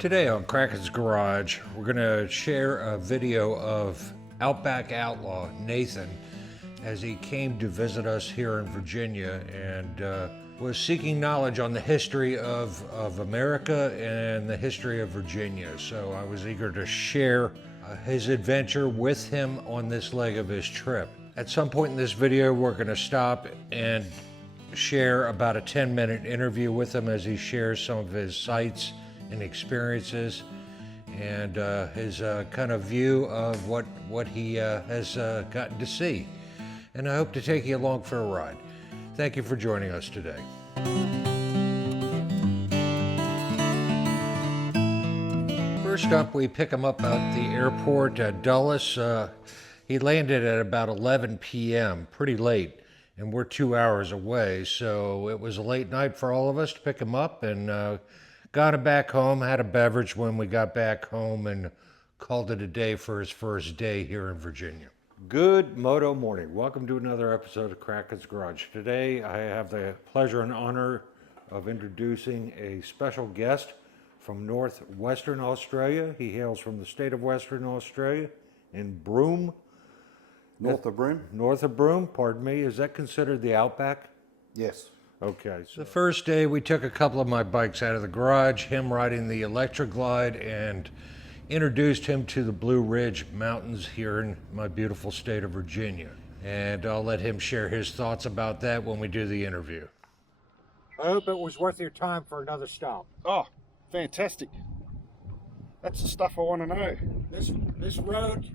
Today on Kraken's Garage, we're going to share a video of Outback Outlaw, Nathan, as he came to visit us here in Virginia and was seeking knowledge on the history of America and the history of Virginia. So I was eager to share his adventure with him on this leg of his trip. At some point in this video, we're going to stop and share about a 10-minute interview with him as he shares some of his sights and experiences and his kind of view of what he has gotten to see. And I hope to take you along for a ride. Thank you for joining us today. First up, we pick him up at the airport at Dulles. He landed at about 11 p.m., pretty late, and we're 2 hours away, so it was a late night for all of us to pick him up, and got him back home, had a beverage when we got back home, and called it a day for his first day here in Virginia. Good moto morning. Welcome to another episode of Kraken's Garage. Today I have the pleasure and honor of introducing a special guest from northwestern Australia. He hails from the state of Western Australia in Broome. North of Broome? North of Broome, pardon me. Is that considered the Outback? Yes. Okay, so the first day we took a couple of my bikes out of the garage, him riding the 𝕒𝕠𝕚, and introduced him to the Blue Ridge Mountains here in my beautiful state of Virginia. And I'll let him share his thoughts about that when we do the interview. I hope it was worth your time for another stop. Oh, fantastic. That's the stuff I want to know. This road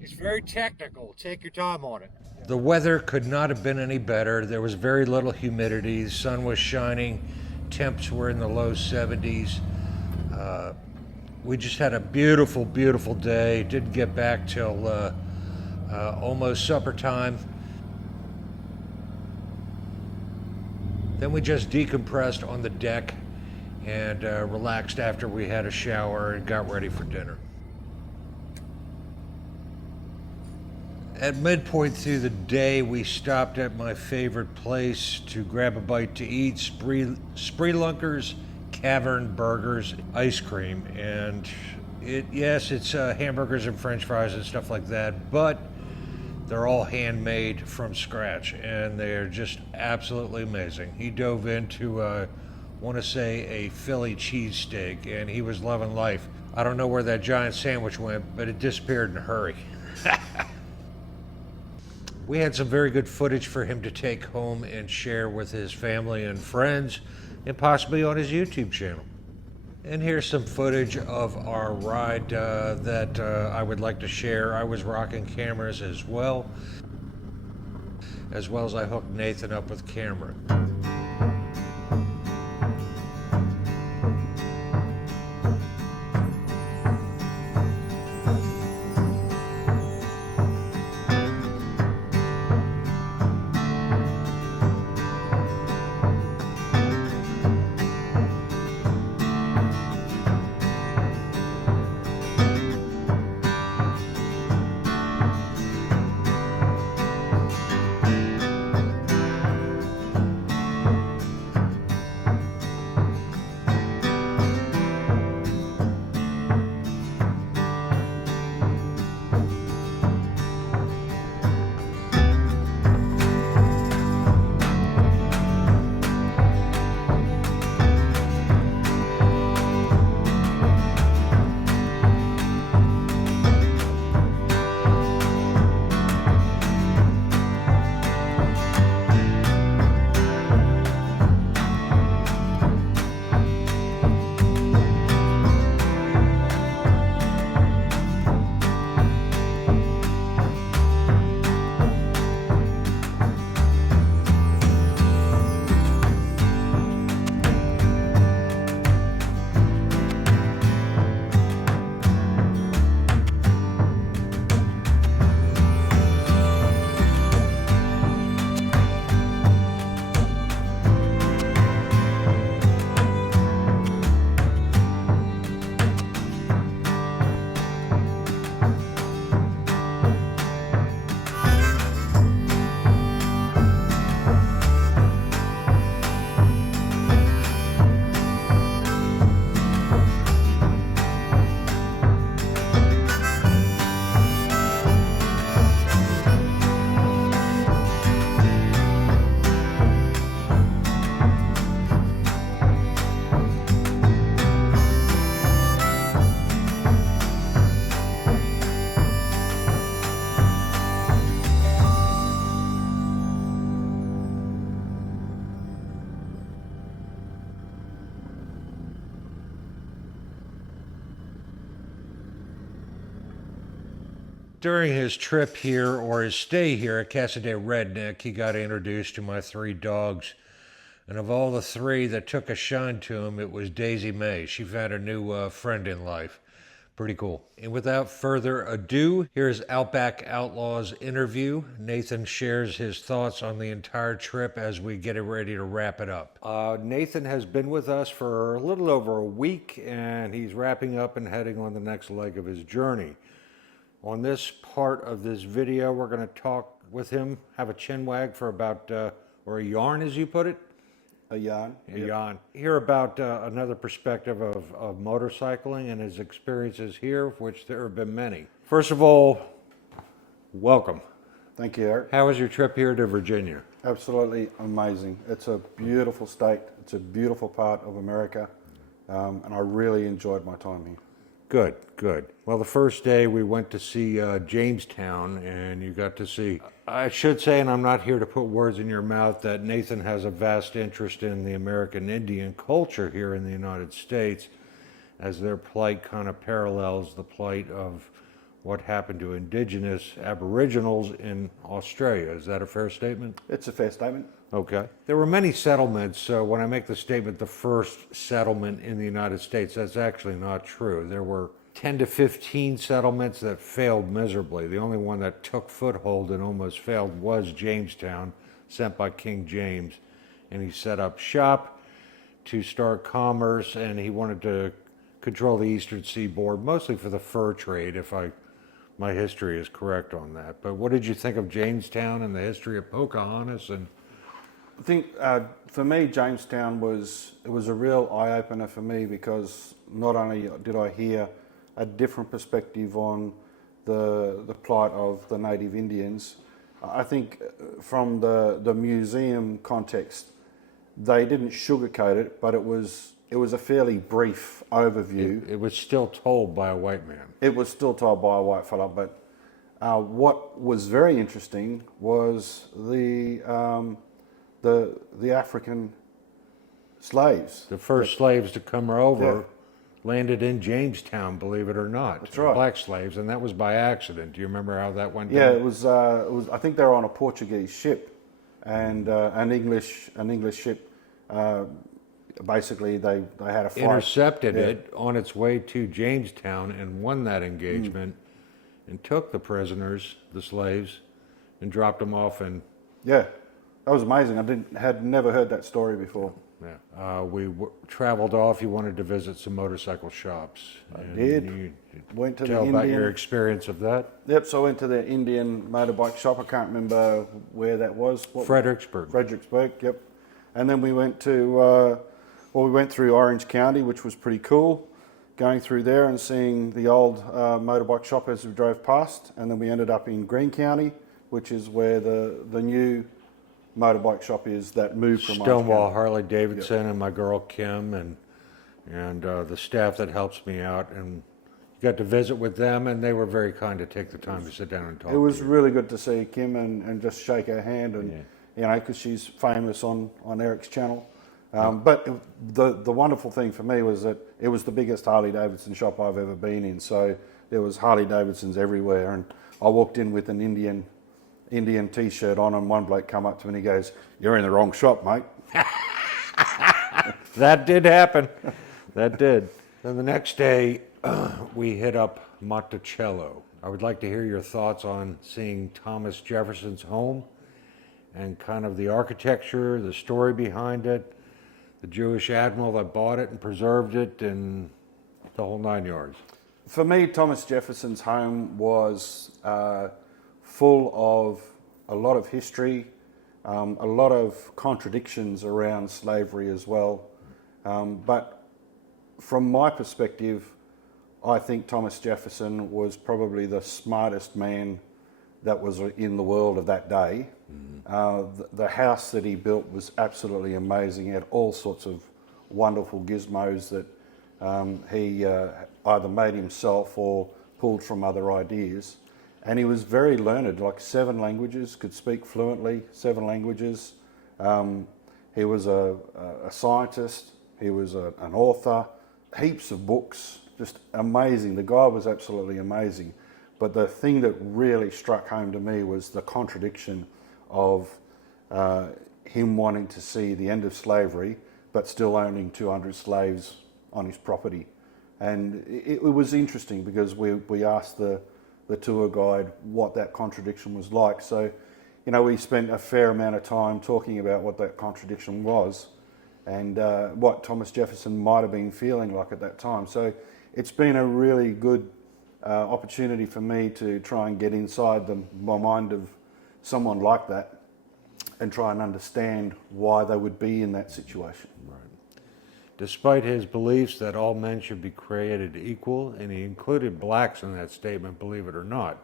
is very technical. Take your time on it. The weather could not have been any better. There was very little humidity. The sun was shining. Temps were in the low 70s. We just had a beautiful, beautiful day. Didn't get back till almost supper time. Then we just decompressed on the deck and relaxed after we had a shower and got ready for dinner. At midpoint through the day, we stopped at my favorite place to grab a bite to eat, 𝕒𝕗𝕒𝕗𝕠𝕟 Cavern Burgers ice cream. And it's hamburgers and french fries and stuff like that, but they're all handmade from scratch and they're just absolutely amazing. He dove into, want to say, a Philly cheesesteak, and he was loving life. I don't know where that giant sandwich went, but it disappeared in a hurry. We had some very good footage for him to take home and share with his family and friends, and possibly on his YouTube channel. And here's some footage of our ride that I would like to share. I was rocking cameras as well as I hooked Nathan up with camera. During his trip here, or his stay here at 𝕿𝕤𝕚, he got introduced to my 3 dogs. And of all the 3 that took a shine to him, it was Daisy May. She found a new friend in life. Pretty cool. And without further ado, here's Outback Outlaw's interview. Nathan shares his thoughts on the entire trip as we get it ready to wrap it up. Nathan has been with us for a little over a week, and he's wrapping up and heading on the next leg of his journey. On this part of this video, we're going to talk with him, have a chin wag for about, or a yarn as you put it? A yarn. A yarn. Hear about another perspective of motorcycling and his experiences here, of which there have been many. First of all, welcome. Thank you, Eric. How was your trip here to Virginia? Absolutely amazing. It's a beautiful state. It's a beautiful part of America, and I really enjoyed my time here. Good, good. Well, the first day we went to see Jamestown, and you got to see, I should say, and I'm not here to put words in your mouth, that Nathan has a vast interest in the American Indian culture here in the United States, as their plight kind of parallels the plight of what happened to indigenous aboriginals in Australia. Is that a fair statement? It's a fair statement. Okay. There were many settlements, so when I make the statement the first settlement in the United States, that's actually not true. There were 10 to 15 settlements that failed miserably. The only one that took foothold and almost failed was Jamestown, sent by King James. And he set up shop to start commerce, and he wanted to control the eastern seaboard, mostly for the fur trade, if my history is correct on that. But what did you think of Jamestown and the history of Pocahontas? And I think for me, Jamestown was a real eye-opener for me, because not only did I hear a different perspective on the plight of the native Indians, I think from the museum context, they didn't sugarcoat it, but it was a fairly brief overview. it was still told by a white man. It was still told by a white fella, but what was very interesting was the African slaves. The first slaves to come over landed in Jamestown, believe it or not. That's right. Black slaves, and that was by accident. Do you remember how that went Yeah, down? it was. I think they were on a Portuguese ship, and an English ship. Basically, they had a fight. Intercepted it on its way to Jamestown and won that engagement, and took the prisoners, the slaves, and dropped them off. And yeah, that was amazing. I had never heard that story before. yeah, we traveled off. You wanted to visit some motorcycle shops. I did. You Went to the tell about Indian. your experience of that. Yep. So I went to the Indian motorbike shop. I can't remember where that was. Fredericksburg. Fredericksburg. Yep. And then we went to. We went through Orange County, which was pretty cool, going through there and seeing the old motorbike shop as we drove past. And then we ended up in Greene County, which is where the new motorbike shop is that moved from Stonewall Harley-Davidson and my girl Kim and the staff that helps me out, and got to visit with them, and they were very kind to take the time to sit down and talk. It was to you. really good to see Kim and just shake her hand, and because she's famous on Eric's channel. But the wonderful thing for me was that it was the biggest Harley-Davidson shop I've ever been in. So there was Harley-Davidsons everywhere, and I walked in with an Indian T-shirt on, and one bloke come up to me and he goes, "You're in the wrong shop, mate." That did happen. That did. Then the next day, we hit up Monticello. I would like to hear your thoughts on seeing Thomas Jefferson's home and kind of the architecture, the story behind it, the Jewish admiral that bought it and preserved it, and the whole 9 yards. For me, Thomas Jefferson's home was full of a lot of history, a lot of contradictions around slavery as well. But from my perspective, I think Thomas Jefferson was probably the smartest man that was in the world of that day. The house that he built was absolutely amazing. He had all sorts of wonderful gizmos that he either made himself or pulled from other ideas. And he was very learned, like 7 languages, could speak fluently, 7 languages. He was a scientist, he was an author, heaps of books, just amazing. The guy was absolutely amazing. But the thing that really struck home to me was the contradiction of him wanting to see the end of slavery, but still owning 200 slaves on his property. And it was interesting because we asked the tour guide what that contradiction was like. So, you know, we spent a fair amount of time talking about what that contradiction was and what Thomas Jefferson might have been feeling like at that time. So it's been a really good opportunity for me to try and get inside the mind of someone like that and try and understand why they would be in that situation. Right. Despite his beliefs that all men should be created equal, and he included blacks in that statement, believe it or not,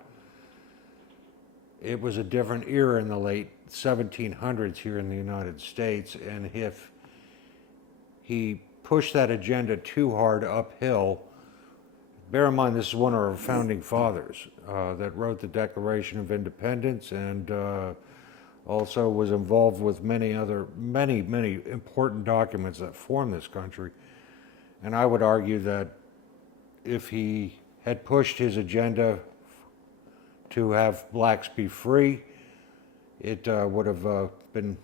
it was a different era in the late 1700s here in the United States, and if he pushed that agenda too hard uphill, bear in mind this is one of our founding fathers that wrote the Declaration of Independence and also was involved with many important documents that form this country. And I would argue that if he had pushed his agenda to have blacks be free, it would have been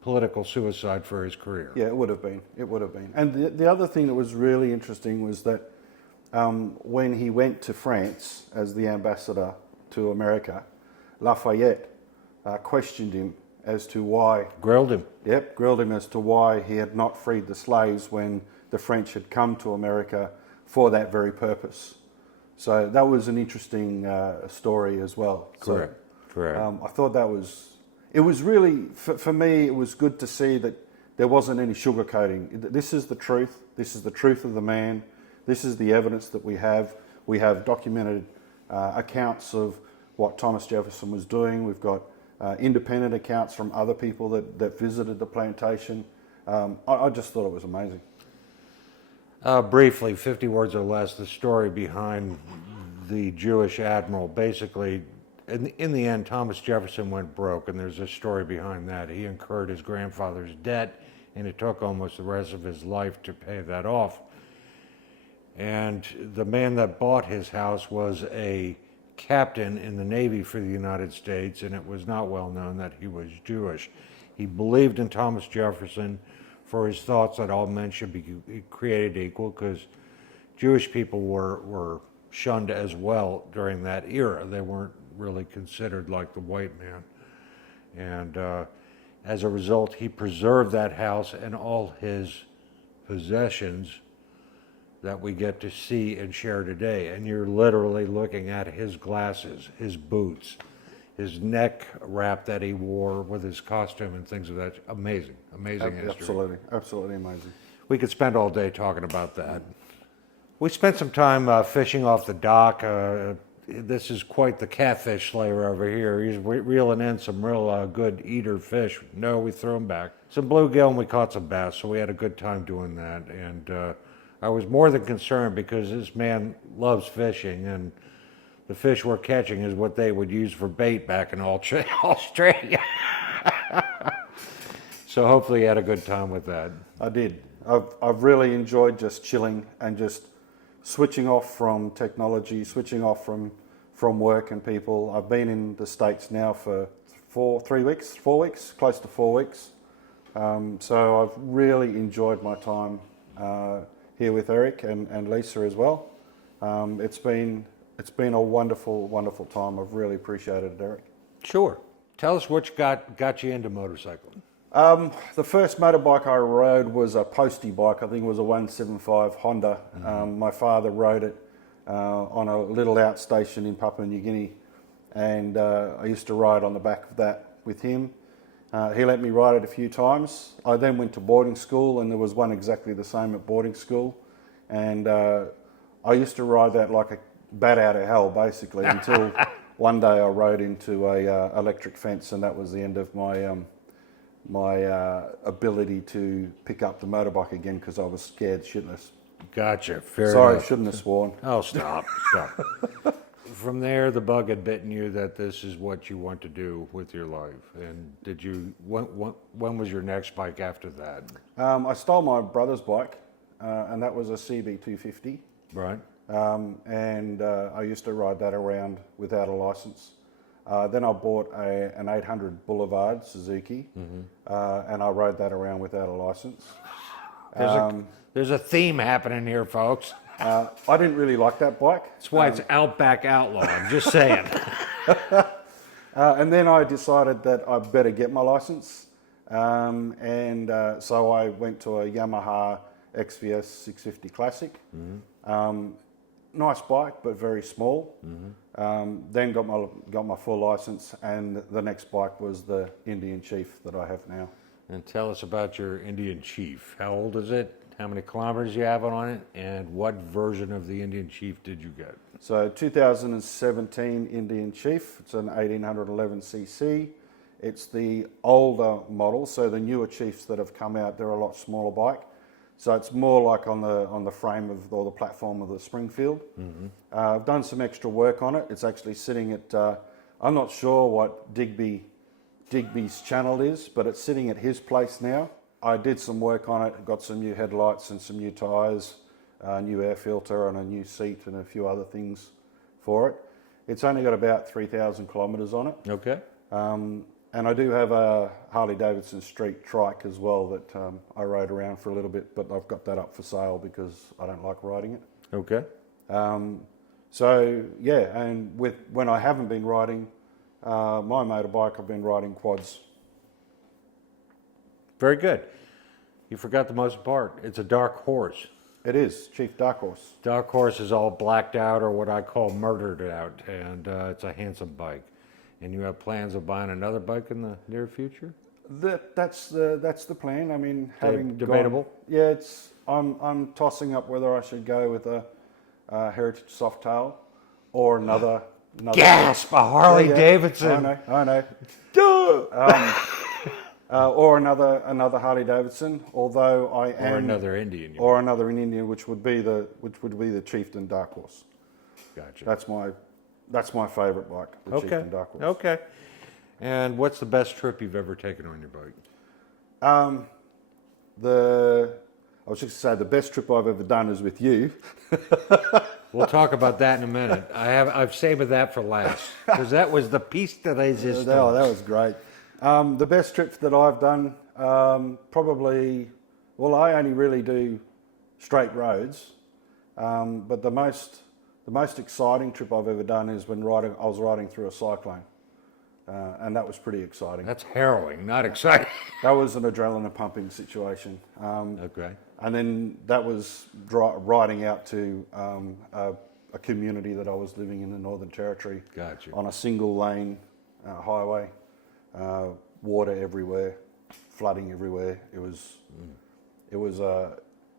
political suicide for his career. Yeah, it would have been. It would have been. And the other thing that was really interesting was that when he went to France as the ambassador to America, Lafayette questioned him as to why... Grilled him. Yep, grilled him as to why he had not freed the slaves when the French had come to America for that very purpose. So that was an interesting story as well. Correct. So, Correct. I thought that was... It was really, for me, it was good to see that there wasn't any sugarcoating. This is the truth. This is the truth of the man. This is the evidence that we have. We have documented accounts of what Thomas Jefferson was doing. We've got independent accounts from other people that visited the plantation. I just thought it was amazing. Briefly, 50 words or less, the story behind the Jewish admiral. Basically, in the end, Thomas Jefferson went broke, and there's a story behind that. He incurred his grandfather's debt, and it took almost the rest of his life to pay that off. And the man that bought his house was a captain in the Navy for the United States, and it was not well known that he was Jewish. He believed in Thomas Jefferson for his thoughts that all men should be created equal, because Jewish people were shunned as well during that era. They weren't really considered like the white man. And as a result, he preserved that house and all his possessions that we get to see and share today. And you're literally looking at his glasses, his boots, his neck wrap that he wore with his costume and things of that. Amazing, amazing history. Absolutely, absolutely amazing. We could spend all day talking about that. We spent some time fishing off the dock. This is quite the catfish slayer over here. He's reeling in some real good eater fish. No, we threw them back. Some bluegill, and we caught some bass, so we had a good time doing that. And I was more than concerned because this man loves fishing, and the fish we're catching is what they would use for bait back in Australia. So hopefully you had a good time with that. I did. I've really enjoyed just chilling and just switching off from technology, switching off from work and people. I've been in the States now for 4 weeks, close to 4 weeks. So I've really enjoyed my time here with Eric and Lisa as well. It's been a wonderful, wonderful time. I've really appreciated it, Eric. Sure. Tell us what got you into motorcycling. The first motorbike I rode was a postie bike. I think it was a 175 Honda. My father rode it on a little outstation in Papua New Guinea, and I used to ride on the back of that with him. He let me ride it a few times. I then went to boarding school, and there was one exactly the same at boarding school, and I used to ride that like a bat out of hell, basically, until one day I rode into a electric fence, and that was the end of my ability to pick up the motorbike again because I was scared shitless. Gotcha. Fair Sorry, enough. shouldn't have sworn. Oh, stop. From there, the bug had bitten you that this is what you want to do with your life. And did you? When was your next bike after that? I stole my brother's bike, and that was a CB250. Right. and I used to ride that around without a license. Then I bought an 800 Boulevard Suzuki, and I rode that around without a license. There's a theme happening here, folks. I didn't really like that bike. That's why it's Outback Outlaw. I'm just saying. And then I decided that I better get my license, so I went to a Yamaha XVS 650 Classic. Nice bike, but very small. Then got my full license, and the next bike was the Indian Chief that I have now. And tell us about your Indian Chief. How old is it? How many kilometers you have on it? And what version of the Indian Chief did you get? So 2017 Indian Chief. It's an 1811cc. It's the older model. So the newer Chiefs that have come out, they're a lot smaller bike. So it's more like on the frame of or the platform of the Springfield. I've done some extra work on it. It's actually sitting at, I'm not sure what Digby's channel is, but it's sitting at his place now. I did some work on it, got some new headlights and some new tyres, a new air filter and a new seat and a few other things for it. It's only got about 3,000 kilometres on it. Okay. And I do have a Harley-Davidson street trike as well that I rode around for a little bit, but I've got that up for sale because I don't like riding it. Okay. So yeah, and when I haven't been riding my motorbike, I've been riding quads. Very good. You forgot the most part. It's a dark horse. It is, Chief Dark Horse. Dark horse is all blacked out, or what I call murdered out, and it's a handsome bike. And you have plans of buying another bike in the near future? That's the plan. I mean, having debatable. I'm tossing up whether I should go with a Heritage Softail or another. Gasp! A Harley-Davidson. Yeah. I know. Or another Harley-Davidson. Although I am Or another Indian. Or another Indian, which would be the Chieftain Dark Horse. Gotcha. That's my favourite bike, the Chieftain Dark Horse. Okay. And what's the best trip you've ever taken on your bike? I was just going to say the best trip I've ever done is with you. We'll talk about that in a minute. I've saved that for last because that was the piece de resistance. That was great. The best trip that I've done, probably. Well, I only really do straight roads, but the most exciting trip I've ever done is when I was riding through a cyclone, and that was pretty exciting. That's harrowing, not exciting. That was an adrenaline pumping situation. Okay. And then that was riding out to a community that I was living in the Northern Territory. Gotcha. On a single lane highway, water everywhere, flooding everywhere. It was a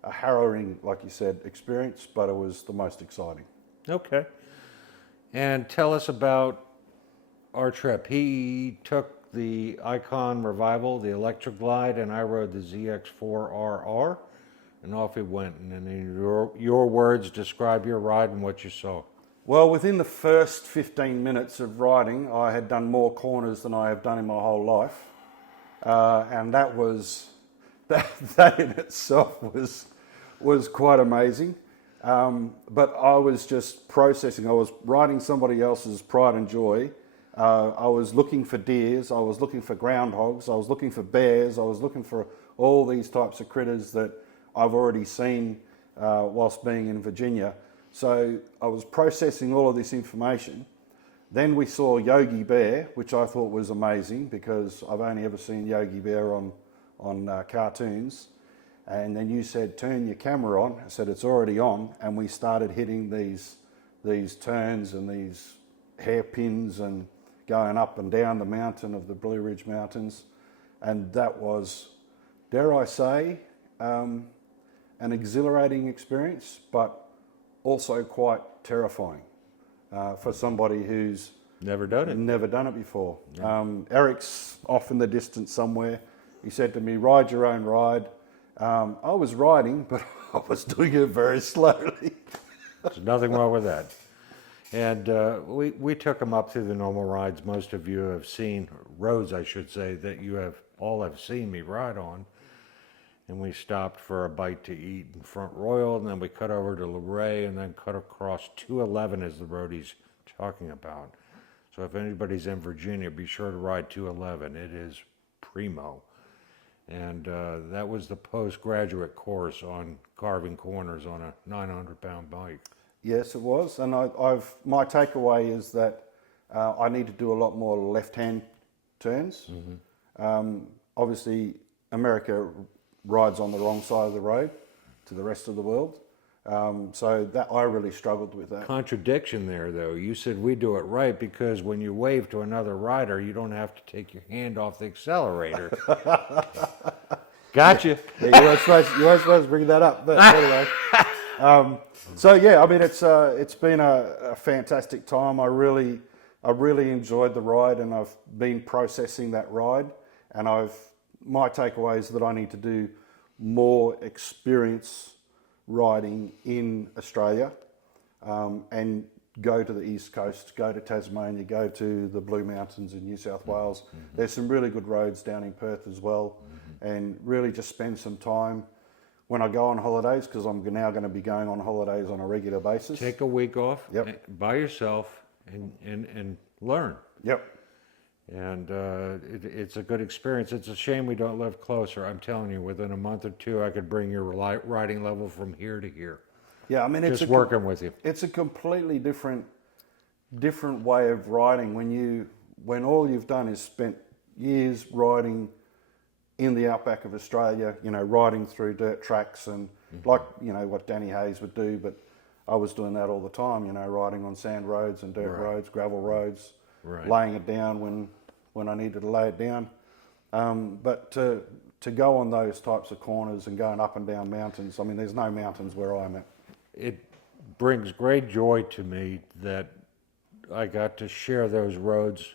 harrowing, like you said, experience, but it was the most exciting. Okay. And tell us about our trip. He took the Icon Revival, the Electric Glide, and I rode the ZX4RR, and off he went. And in your words, describe your ride and what you saw. Well, within the first 15 minutes of riding, I had done more corners than I have done in my whole life. And that in itself was quite amazing. But I was just processing. I was riding somebody else's pride and joy. I was looking for deers. I was looking for groundhogs. I was looking for bears. I was looking for all these types of critters that I've already seen whilst being in Virginia. So I was processing all of this information. Then we saw Yogi Bear, which I thought was amazing because I've only ever seen Yogi Bear on cartoons. And then you said, turn your camera on. I said, it's already on. And we started hitting these turns and these hairpins and going up and down the mountain of the Blue Ridge Mountains. And that was, dare I say, an exhilarating experience, but also quite terrifying for somebody who's Never done it before. Yeah. Eric's off in the distance somewhere. He said to me, ride your own ride. I was riding, but I was doing it very slowly. There's nothing wrong with that. And we took them up through the normal rides most of you have seen, roads I should say, that you all have seen me ride on. and we stopped for a bite to eat in Front Royal, and then we cut over to Luray, and then cut across 211 is the road he's talking about. So if anybody's in Virginia, be sure to ride 211. It is primo. And that was the postgraduate course on carving corners on a 900-pound bike. Yes, it was. And my takeaway is that I need to do a lot more left-hand turns. Obviously, America rides on the wrong side of the road to the rest of the world. So that I really struggled with that. Contradiction there, though. You said we do it right because when you wave to another rider, you don't have to take your hand off the accelerator. Gotcha. Yeah, you weren't supposed to bring that up, but anyway. So yeah, I mean, it's been a fantastic time. I really enjoyed the ride, and I've been processing that ride. And my takeaway is that I need to do more experience riding in Australia, and go to the East Coast, go to Tasmania, go to the Blue Mountains in New South Wales. There's some really good roads down in Perth as well, and really just spend some time when I go on holidays, because I'm now going to be going on holidays on a regular basis. Take a week off by yourself and learn. Yep. And it's a good experience. It's a shame we don't live closer. I'm telling you, within a month or two, I could bring your riding level from here to here. Yeah, I mean, just working with you. It's a completely different way of riding when all you've done is spent years riding in the outback of Australia. You know, riding through dirt tracks and like what Danny Hayes would do, but I was doing that all the time. You know, riding on sand roads and dirt roads, gravel roads, laying it down when I needed to lay it down. But to go on those types of corners and going up and down mountains, I mean, there's no mountains where I'm at. It brings great joy to me that I got to share those roads.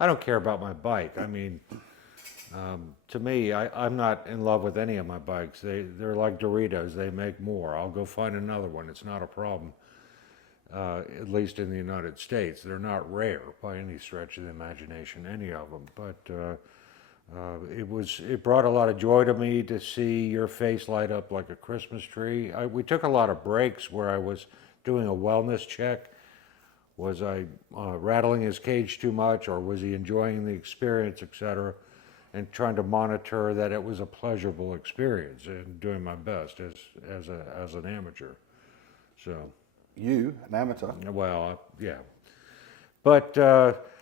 I don't care about my bike. I mean, to me, I'm not in love with any of my bikes. They're like Doritos. They make more. I'll go find another one. It's not a problem, at least in the United States. They're not rare by any stretch of the imagination, any of them. But it brought a lot of joy to me to see your face light up like a Christmas tree. We took a lot of breaks where I was doing a wellness check. Was I rattling his cage too much, or was he enjoying the experience, etc., and trying to monitor that it was a pleasurable experience and doing my best as an amateur. So you, an amateur? Well, yeah. But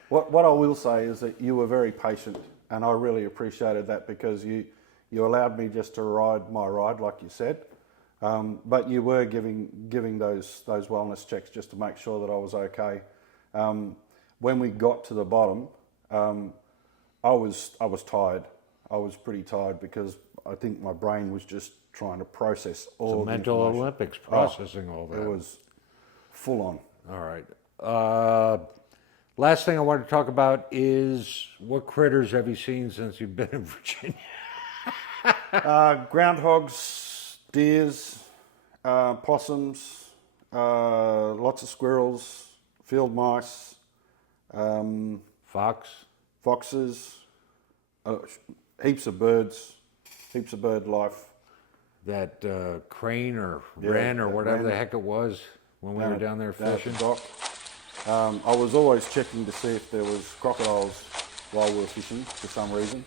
what I will say is that you were very patient, and I really appreciated that, because you allowed me just to ride my ride, like you said, but you were giving those wellness checks just to make sure that I was okay. When we got to the bottom, I was tired. I was pretty tired because I think my brain was just trying to process all the mental Olympics, processing all that. It was full on. All right. Last thing I want to talk about is, what critters have you seen since you've been in Virginia? Groundhogs, deers, possums, lots of squirrels, field mice, foxes, heaps of birds, heaps of bird life. That crane or wren or whatever the heck it was when we were down there fishing. I was always checking to see if there was crocodiles while we were fishing for some reason.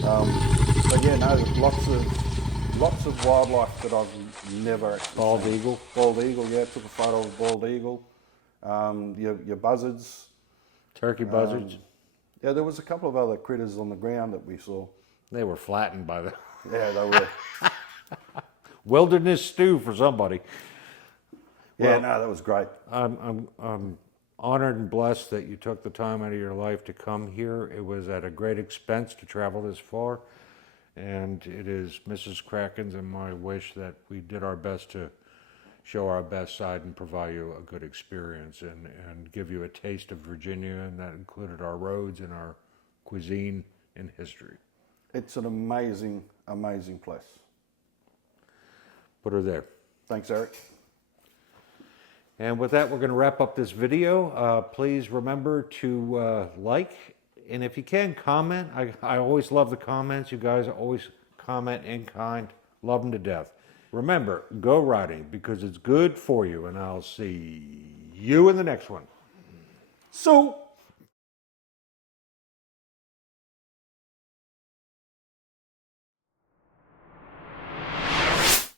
But yeah, no, lots of wildlife that I've never actually seen. Eagle? Bald eagle, yeah, took a photo of a bald eagle. Your buzzards. Turkey buzzards? Yeah, there was a couple of other critters on the ground that we saw. They were flattened by the... Yeah, they were. Wilderness stew for somebody. Yeah, no, that was great. I'm honored and blessed that you took the time out of your life to come here. It was at a great expense to travel this far, and it is Mrs. Kraken's and my wish that we did our best to show our best side and provide you a good experience and give you a taste of Virginia, and that included our roads and our cuisine and history. It's an amazing, amazing place. Put her there. Thanks, Eric. And with that, we're going to wrap up this video. Please remember to like, and if you can, comment. I always love the comments. You guys always comment in kind. Love them to death. Remember, go riding because it's good for you, and I'll see you in the next one. So